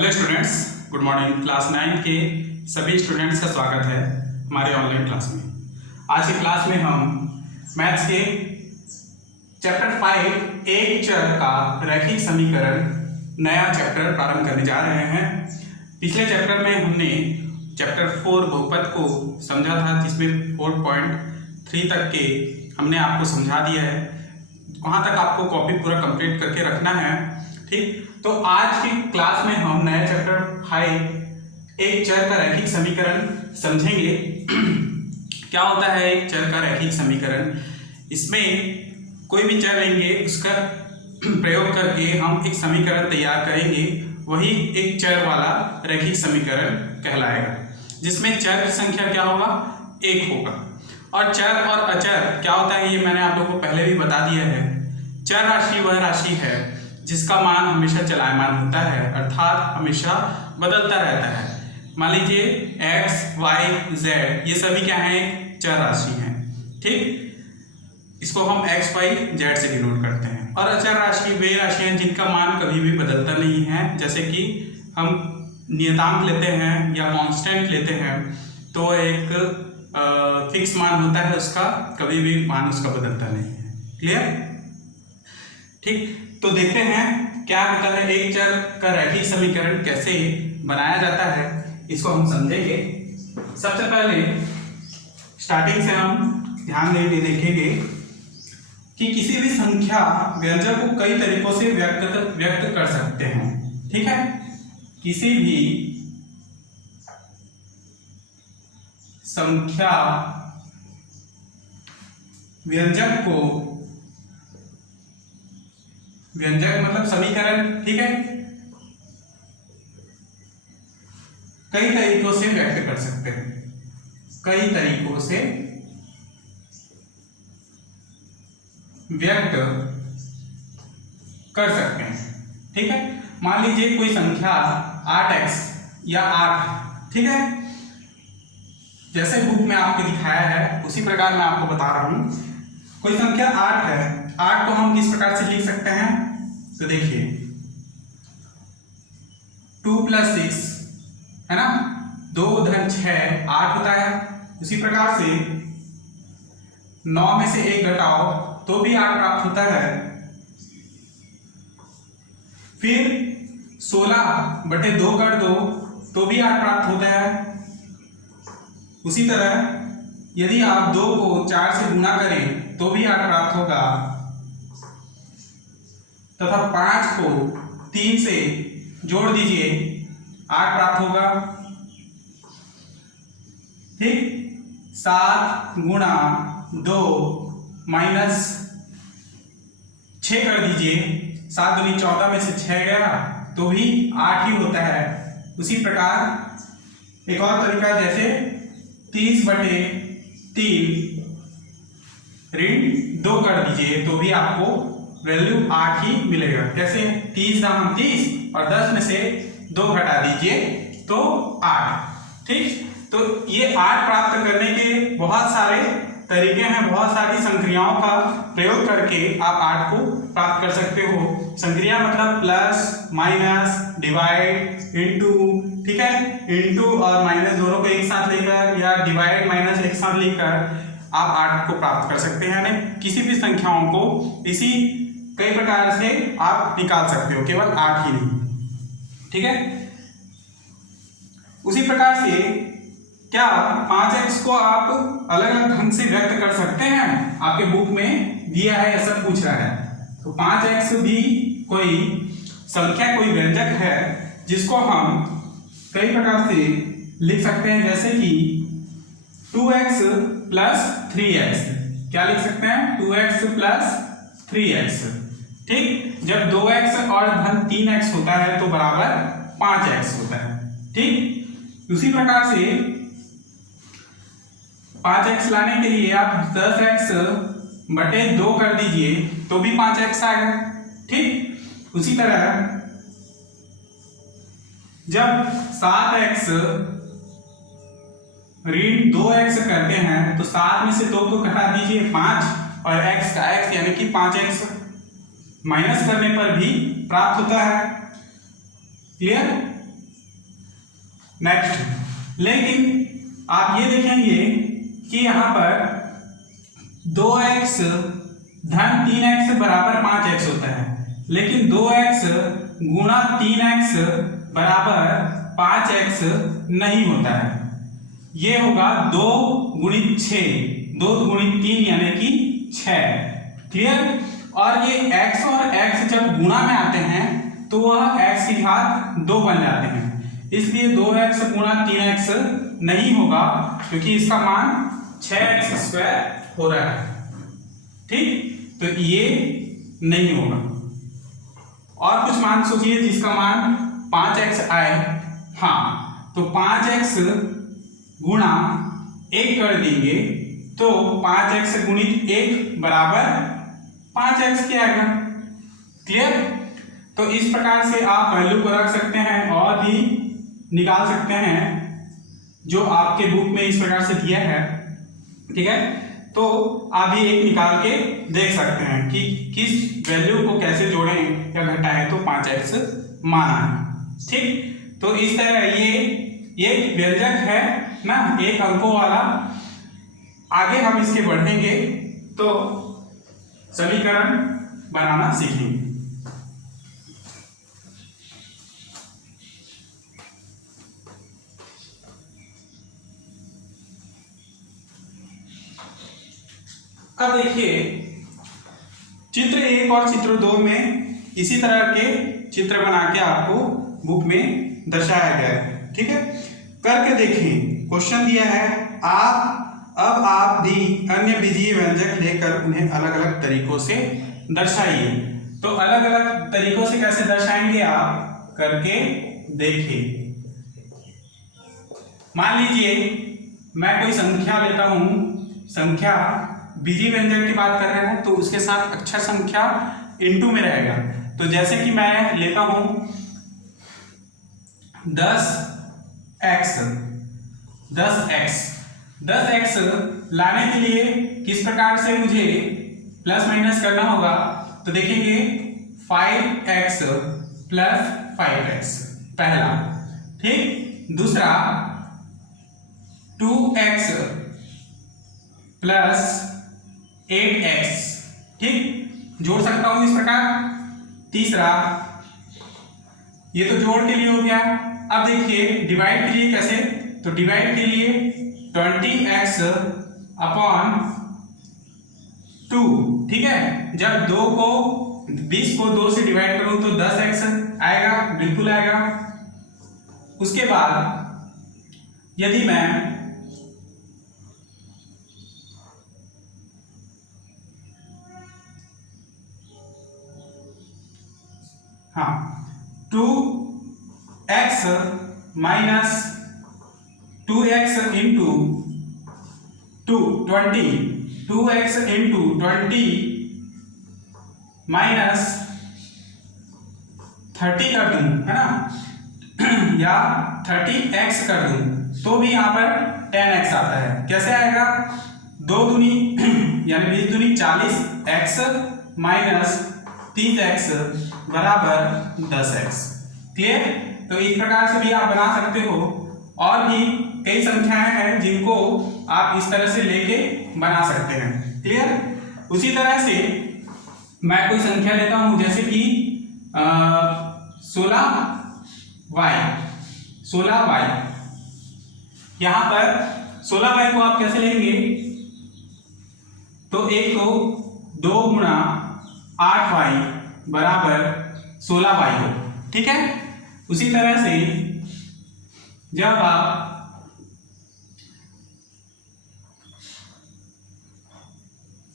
Hello students, good morning. Class 9 के सभी students का स्वागत है हमारे ऑनलाइन क्लास में। आज की क्लास में हम मैथ्स के चैप्टर 5 एक चर का रैखिक समीकरण नया चैप्टर प्रारंभ करने जा रहे हैं। पिछले चैप्टर में हमने चैप्टर 4 बहुपद को समझा था, जिसमें 4.3 तक के हमने आपको समझा दिया है। वहाँ तक आपको कॉपी पूरा कंप्लीट करके रखना है, ठीक। तो आज की क्लास में हम नया चैप्टर 5 एक चर का रैखिक समीकरण समझेंगे। क्या होता है एक चर का रैखिक समीकरण? इसमें कोई भी चर लेंगे, उसका प्रयोग करके हम एक समीकरण तैयार करेंगे, वही एक चर वाला रैखिक समीकरण कहलाएगा, जिसमें चर की संख्या क्या होगा? एक होगा। और चर और अचर क्या होता है ये मैंने आप लोगों को पहले भी बता दिया है। चर राशि वह राशि है जिसका मान हमेशा चलायमान होता है, अर्थात हमेशा बदलता रहता है। मान लीजिए x, y, z ये सभी क्या हैं? चर राशि हैं, ठीक। इसको हम x, y, z से डिनोट करते हैं। और अचर राशि वे राशि हैं जिनका मान कभी भी बदलता नहीं है। जैसे कि हम नियतांक लेते हैं या कांस्टेंट लेते हैं तो एक फिक्स मान होता है उसका, कभी भी मान उसका बदलता नहीं है। क्लियर? ठीक। तो देखते हैं क्या होता है, एक चर का रैखिक समीकरण कैसे बनाया जाता है, इसको हम समझेंगे। सबसे पहले स्टार्टिंग से हम ध्यान देखेंगे कि किसी भी संख्या व्यंजक को कई तरीकों से व्यक्त कर सकते हैं, ठीक है। किसी भी संख्या व्यंजक को, व्यंजक मतलब समीकरण, ठीक है, कई तरीकों से व्यक्त कर सकते हैं, कई तरीकों से व्यक्त कर सकते हैं, ठीक है। मान लीजिए कोई संख्या 8x या 8, ठीक है, जैसे बुक में आपको दिखाया है उसी प्रकार मैं आपको बता रहा हूं। कोई संख्या 8 है, 8 को हम किस प्रकार से लिख सकते हैं? तो देखिए 2 + 6 है ना, 2 × 6 8 होता है। उसी प्रकार से 9 में से 1 घटाओ तो भी 8 प्राप्त होता है। फिर 16/2 कर दो तो भी 8 प्राप्त होता है। उसी तरह यदि आप 2 को 4 से गुणा करें तो भी 8 प्राप्त होगा, तथा 5 को 3 से जोड़ दीजिए 8 प्राप्त होगा, ठीक। 7 × 2 - 6 कर दीजिए, 7 दूनी 14 में से 6 गया तो भी 8 ही होता है। उसी प्रकार एक और तरीका, जैसे 30/3 ऋण 2 कर दीजिए तो भी आपको वैल्यू 8 ही मिलेगा। कैसे? 30 दाम 30 और 10 में से 2 घटा दीजिए तो 8, ठीक। तो ये 8 प्राप्त करने के बहुत सारे तरीके हैं, बहुत सारी संक्रियाओं का प्रयोग करके आप 8 को प्राप्त कर सकते हो। संक्रिया मतलब प्लस, माइनस, डिवाइड, इनटू, ठीक है। इनटू और माइनस दोनों को एक साथ लेकर या डिवाइड माइनस एक साथ लेकर आप 8 को प्राप्त कर सकते हैं। यानी किसी भी संख्याओं को इसी कई प्रकार से आप निकाल सकते हो, केवल 8 ही नहीं, ठीक है। उसी प्रकार से क्या 5x को आप अलग अलग ढंग से व्यक्त कर सकते हैं? आपके बुक में दिया है, ऐसा पूछ रहा है। तो 5x भी कोई संख्या, कोई व्यंजक है जिसको हम कई प्रकार से लिख सकते हैं, जैसे कि 2x + 3x। क्या लिख सकते हैं? 2x + 3x, ठीक। जब 2x और धन 3x होता है तो बराबर 5x होता है, ठीक। उसी प्रकार से 5x लाने के लिए आप 10x/2 कर दीजिए तो भी 5x आएगा, ठीक। उसी तरह जब 7x ऋण 2x करते हैं तो 7 में से 2 को घटा दीजिए 5 और x का x यानी कि 5x माइनस करने पर भी प्राप्त होता है। क्लियर? नेक्स्ट, लेकिन आप ये देखेंगे कि यहाँ पर 2x धन 3x बराबर 5x होता है, लेकिन 2x गुणा 3x बराबर 5x नहीं होता है। ये होगा 2 गुणित 6, 2 गुणित 3 यानी कि 6। क्लियर? और ये x और x जब गुणा में आते हैं तो वह x की घात 2 बन जाते हैं, इसलिए 2x गुणा 3x नहीं होगा क्योंकि इसका मान 6x स्क्वायर हो रहा है। ठीक, तो ये नहीं होगा। और कुछ मान सोचिए जिसका मान 5x आए। हाँ, तो 5x गुणा 1 कर देंगे तो 5x गुणित 1 बराबर 5x क्या आएगा। क्लियर? तो इस प्रकार से आप वैल्यू को रख सकते हैं और भी निकाल सकते हैं जो आपके बुक में इस प्रकार से दिया है। ठीक है, तो आप भी एक निकाल के देख सकते हैं कि किस वैल्यू को कैसे जोड़ें या घटाएं तो 5x माना है। ठीक, तो इस तरह ये एक व्यंजक है ना, एक अंकों वाला। आगे हम इसके बढ़ेंगे तो समीकरण बनाना सीखेंगे। अब देखिए चित्र 1 और चित्र 2 में इसी तरह के चित्र बना के आपको बुक में दर्शाया गया है। ठीक है, करके देखें। क्वेश्चन दिया है आप भी अन्य बीजीय व्यंजक लेकर उन्हें अलग अलग तरीकों से दर्शाइए। तो अलग अलग तरीकों से कैसे दर्शाएंगे आप, करके देखिए। मान लीजिए मैं कोई संख्या लेता हूं, संख्या बीजीय व्यंजक की बात कर रहे हैं तो उसके साथ अक्षर संख्या इनटू में रहेगा। तो जैसे कि मैं लेता हूं 10x लाने के लिए किस प्रकार से मुझे प्लस माइनस करना होगा, तो देखेंगे 5x प्लस 5x पहला। ठीक, दूसरा 2x प्लस 8x। ठीक, जोड़ सकता हूं इस प्रकार। तीसरा, ये तो जोड़ के लिए हो गया। अब देखिए डिवाइड के लिए कैसे, तो डिवाइड के लिए 20x अपॉन 2। ठीक है, जब 20 को 2 से डिवाइड करूं तो 10x आएगा, बिल्कुल आएगा। उसके बाद यदि मैं हाँ 2x minus 2x into 2x into 20 minus 30 कर दूं, है ना, या 30x कर दूं तो भी यहाँ पर 10x आता है। कैसे आएगा, 2 दूनी यानी 20 दूनी 40x माइनस 30x बराबर 10x। क्लियर? तो इस प्रकार से भी आप बना सकते हो। और भी कई संख्याएं हैं जिनको आप इस तरह से लेके बना सकते हैं। क्लियर? उसी तरह से मैं कोई संख्या लेता हूं जैसे कि 16y। यहां पर 16y को आप कैसे लेंगे, तो एक को 2 गुणा 8y बराबर 16y हो। ठीक है, उसी तरह से जब आप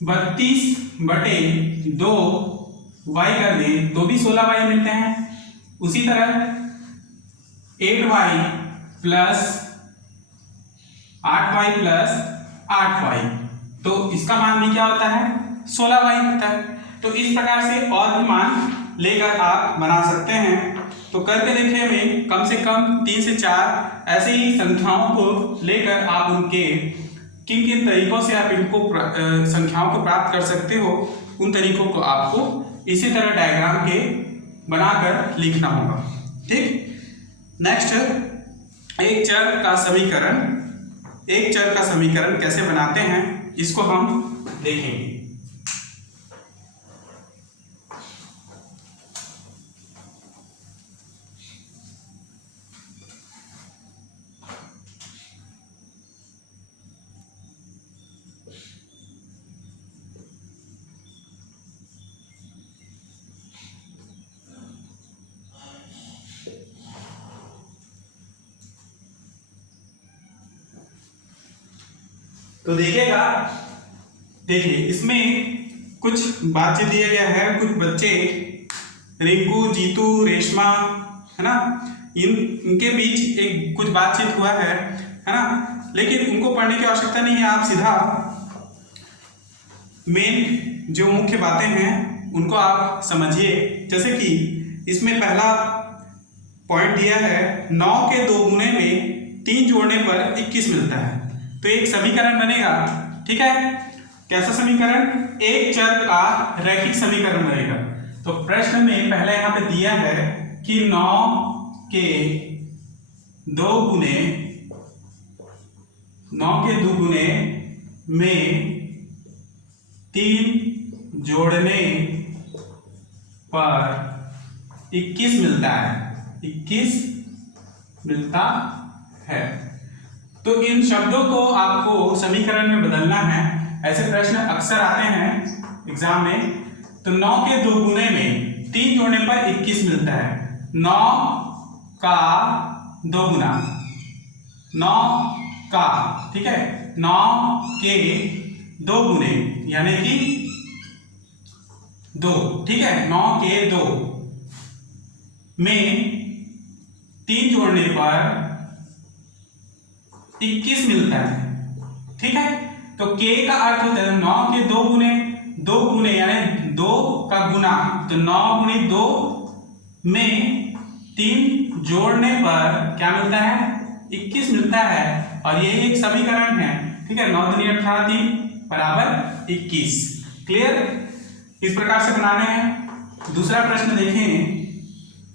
32/2y कर दें तो भी 16y मिलते हैं। उसी तरह 8y plus 8y plus 8y, तो इसका मान भी क्या होता है, 16y होता है। तो इस प्रकार से और भी मान लेकर आप बना सकते हैं। तो करके देखने में कम से कम 3 से 4 ऐसे ही संख्याओं को लेकर आप उनके किन किन तरीकों से आप इनको संख्याओं को प्राप्त कर सकते हो, उन तरीकों को आपको इसी तरह डायग्राम के बनाकर लिखना होगा। ठीक, नेक्स्ट एक चर का समीकरण कैसे बनाते हैं इसको हम देखेंगे। तो देखिए इसमें कुछ बातचीत दिया गया है। कुछ बच्चे रिंकू, जीतू, रेशमा, है ना, इनके बीच एक कुछ बातचीत हुआ है ना, लेकिन उनको पढ़ने की आवश्यकता नहीं है। आप सीधा मेन जो मुख्य बातें हैं उनको आप समझिए। जैसे कि इसमें पहला पॉइंट दिया है 9 के 2 गुने में 3 जोड़ने पर 21 मिलता है। तो एक समीकरण बनेगा, ठीक है। कैसा समीकरण? एक चर का रैखिक समीकरण बनेगा। तो प्रश्न में पहले यहां पे दिया है कि 9 के 2 गुने में 3 जोड़ने पर 21 मिलता है। 21 मिलता है। तो इन शब्दों को आपको समीकरण में बदलना है। ऐसे प्रश्न अक्सर आते हैं एग्जाम में। तो 9 के 2 गुने में 3 जोड़ने पर 21 मिलता है। 9 का 2 गुना, 9 का, ठीक है, 9 के 2 गुने यानी कि 2, ठीक है, 9 के 2 में 3 जोड़ने पर 21 मिलता है, ठीक है। तो k का अर्थ होता है 9 के 2 गुने यानी 2 का गुना। तो 9 गुणी 2 में 3 जोड़ने पर क्या मिलता है? 21 मिलता है। और ये एक समीकरण है, ठीक है। 9 दूनी 18, 3 बराबर 21। क्लियर? इस प्रकार से बनाने हैं। दूसरा प्रश्न देखें।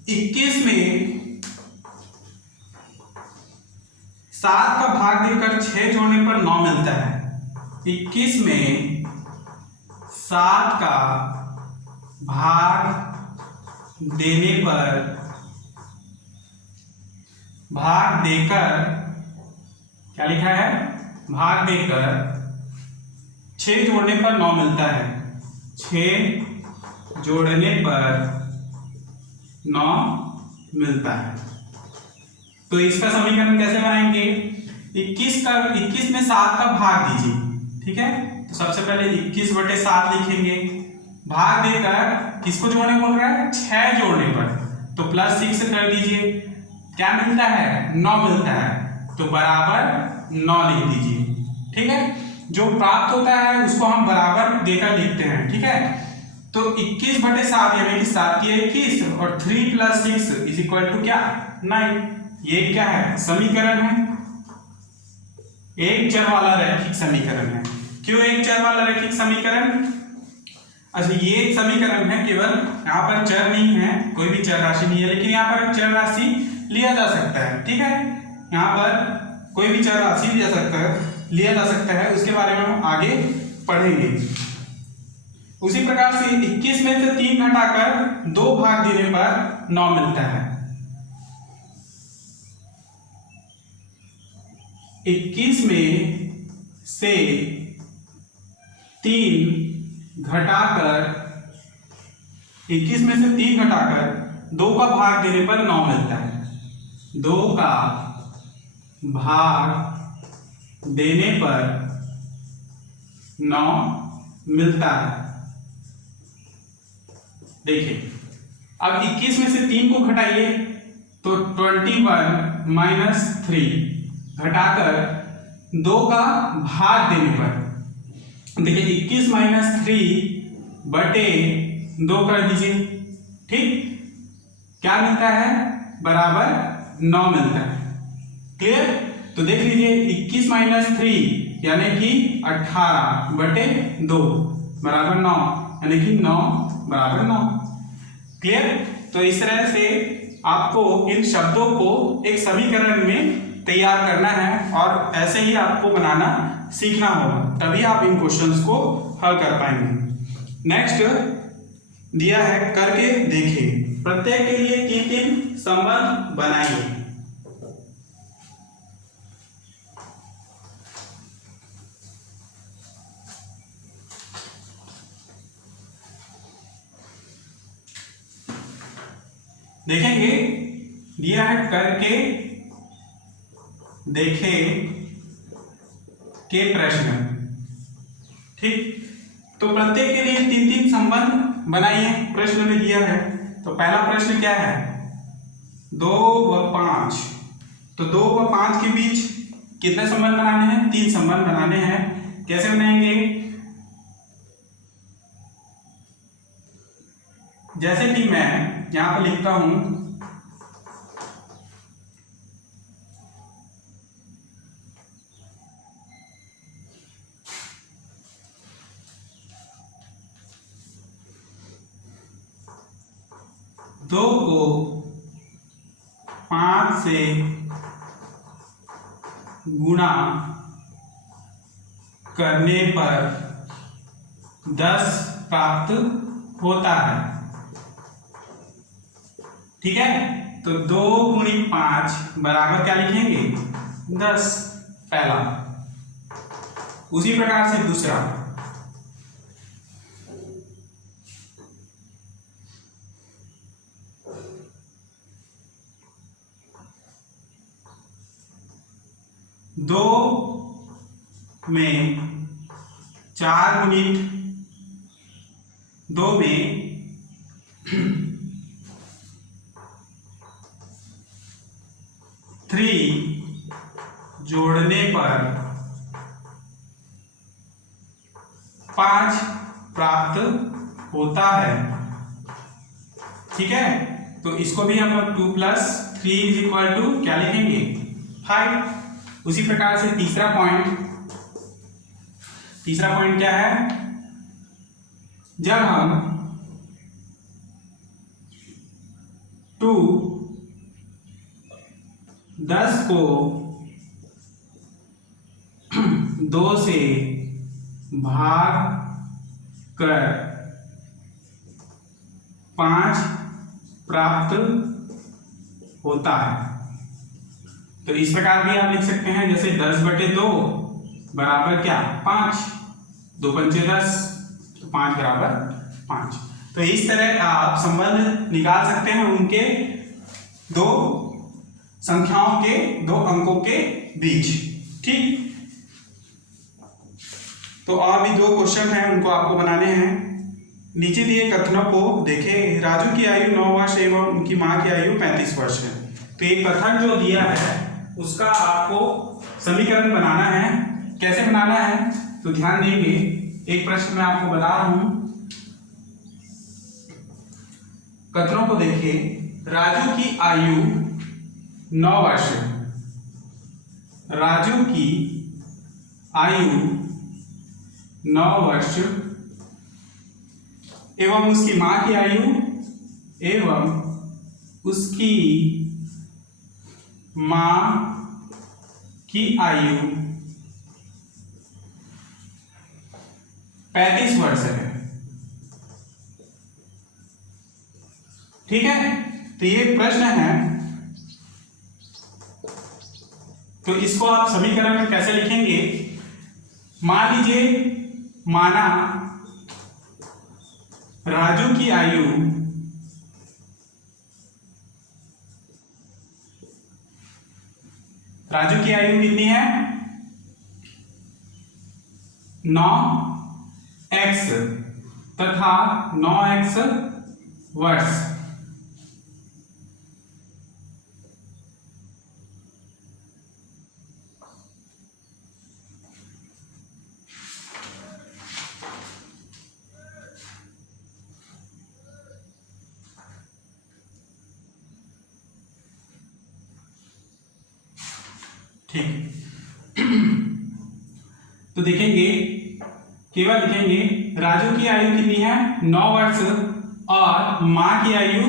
21 में 7 का भाग देकर 6 जोड़ने पर 9 मिलता है। 21 में 7 का भाग देने पर, भाग देकर, क्या लिखा है? भाग देकर 6 जोड़ने पर 9 मिलता है। 6 जोड़ने पर 9 मिलता है। तो इसका समीकरण कैसे बनाएंगे? 21 में 7 का भाग दीजिए, ठीक है। तो सबसे पहले 21/7 लिखेंगे। भाग देकर किसको जोड़ने बोल रहा है? 6 जोड़ने पर। तो +6 कर दीजिए। क्या मिलता है? 9 मिलता है। तो बराबर 9 लिख दीजिए, ठीक है। जो प्राप्त होता है उसको हम बराबर देकर लिखते हैं, ठीक है। तो 21/7 यानी कि 7 या 21 और 3 + 6 = क्या? 9। ये क्या है? समीकरण है। एक चर वाला रैखिक समीकरण है। क्यों एक चर वाला रैखिक समीकरण? अच्छा, ये एक समीकरण है, केवल यहाँ पर चर नहीं है, कोई भी चर राशि नहीं है, लेकिन यहाँ पर चर राशि लिया जा सकता है, ठीक है। यहाँ पर कोई भी चर राशि लिया जा सकता है, उसके बारे में हम आगे पढ़ेंगे। उसी प्रकार से 21 में से 3 घटाकर 2 भाग देने पर 9 मिलता है। 21 में से 3 घटाकर 2 का भाग देने पर 9 मिलता है। 2 का भाग देने पर 9 मिलता है। देखिए, अब 21 में से 3 को घटाइए तो 21 - 3 घटाकर 2 का भाग देने पर, देखिए 21 - 3/2 कर दीजिए, ठीक। क्या मिलता है? बराबर 9 मिलता है। क्लियर? तो देख लीजिए 21 - 3 यानी कि 18/2 बराबर 9 यानी कि 9 बराबर 9। क्लियर? तो इस तरह से आपको इन शब्दों को एक समीकरण में तैयार करना है और ऐसे ही आपको बनाना सीखना होगा, तभी आप इन क्वेश्चंस को हल कर पाएंगे। नेक्स्ट दिया है करके देखें, प्रत्येक के लिए 3-3 संबंध बनाइए। देखेंगे दिया है करके देखें के प्रश्न, ठीक। तो प्रत्येक के लिए 3-3 संबंध बनाइए, प्रश्न में दिया है। तो पहला प्रश्न क्या है, 2 व 5। तो 2 व 5 के बीच कितने संबंध बनाने हैं, 3 संबंध बनाने हैं। कैसे बनाएंगे, जैसे कि मैं यहां पर लिखता हूं 2 को 5 से गुणा करने पर 10 प्राप्त होता है, ठीक है। तो 2 गुणी 5 बराबर क्या लिखेंगे, 10, पहला। उसी प्रकार से दूसरा, 2 में 4 गुणित 2 में 3 जोड़ने पर 5 प्राप्त होता है, ठीक है। तो इसको भी हम 2 + 3 = क्या लिखेंगे, 5। उसी प्रकार से तीसरा पॉइंट क्या है, जब हम 10 को 2 से भाग कर 5 प्राप्त होता है। तो इस प्रकार भी आप लिख सकते हैं, जैसे 10/2 बराबर क्या, 5, 2 पंचे 10, तो 5 बराबर 5। तो इस तरह आप संबंध निकाल सकते हैं उनके 2 संख्याओं के 2 अंकों के बीच, ठीक। तो और भी 2 क्वेश्चन हैं, उनको आपको बनाने हैं। नीचे दिए कथनों को देखें, राजू की आयु 9 वर्ष एवं उनकी मां की आयु 35 वर्ष है। तो एक कथन जो दिया है उसका आपको समीकरण बनाना है। कैसे बनाना है, तो ध्यान देंगे, एक प्रश्न मैं आपको बता रहा हूं। कथनों को देखिए, राजू की आयु 9 वर्ष है। राजू की आयु 9 वर्ष एवं उसकी मां की आयु एवं उसकी मां की आयु 35 वर्ष है, ठीक है। तो ये प्रश्न है, तो इसको आप समीकरण में कैसे लिखेंगे, मान लीजिए माना राजू की आयु कितनी है, 9x तथा 9x वर्ष। ठीक। तो देखेंगे, केवल लिखेंगे राजू की आयु कितनी है, 9 वर्ष और मां की आयु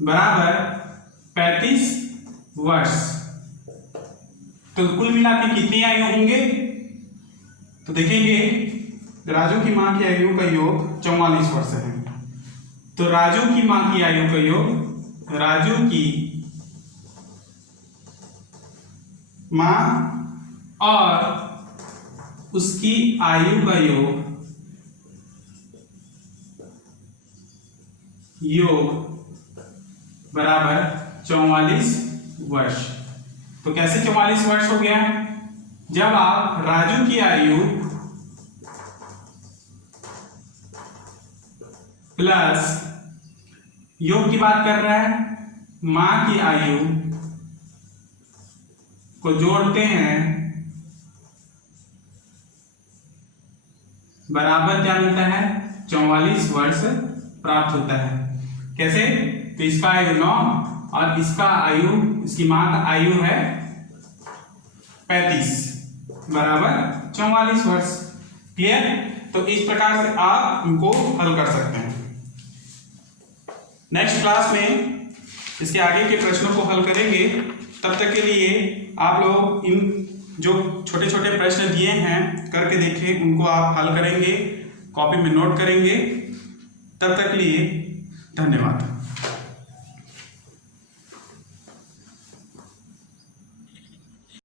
बराबर 35 वर्ष। तो कुल मिला के कितनी आयु होंगे? तो देखेंगे राजू की मां की आयु का योग 44 वर्ष है। तो राजू की मां की आयु का योग, राजू की मां और उसकी आयु का योग बराबर 44 वर्ष। तो कैसे 44 वर्ष हो गया? जब आप राजू की आयु प्लस योग की बात कर रहा है, मां की आयु को जोड़ते हैं, बराबर क्या मिलता है? 44 वर्ष प्राप्त होता है। कैसे? तो इसका आयु 9 और इसका आयु, इसकी मां का आयु है 35 बराबर 44 वर्ष। क्लियर? तो इस प्रकार से आप इनको हल कर सकते हैं। नेक्स्ट क्लास में इसके आगे के प्रश्नों को हल करेंगे। तब तक के लिए आप लोग इन जो छोटे छोटे प्रश्न दिए हैं करके देखें, उनको आप हल करेंगे, कॉपी में नोट करेंगे। तब तक के लिए धन्यवाद।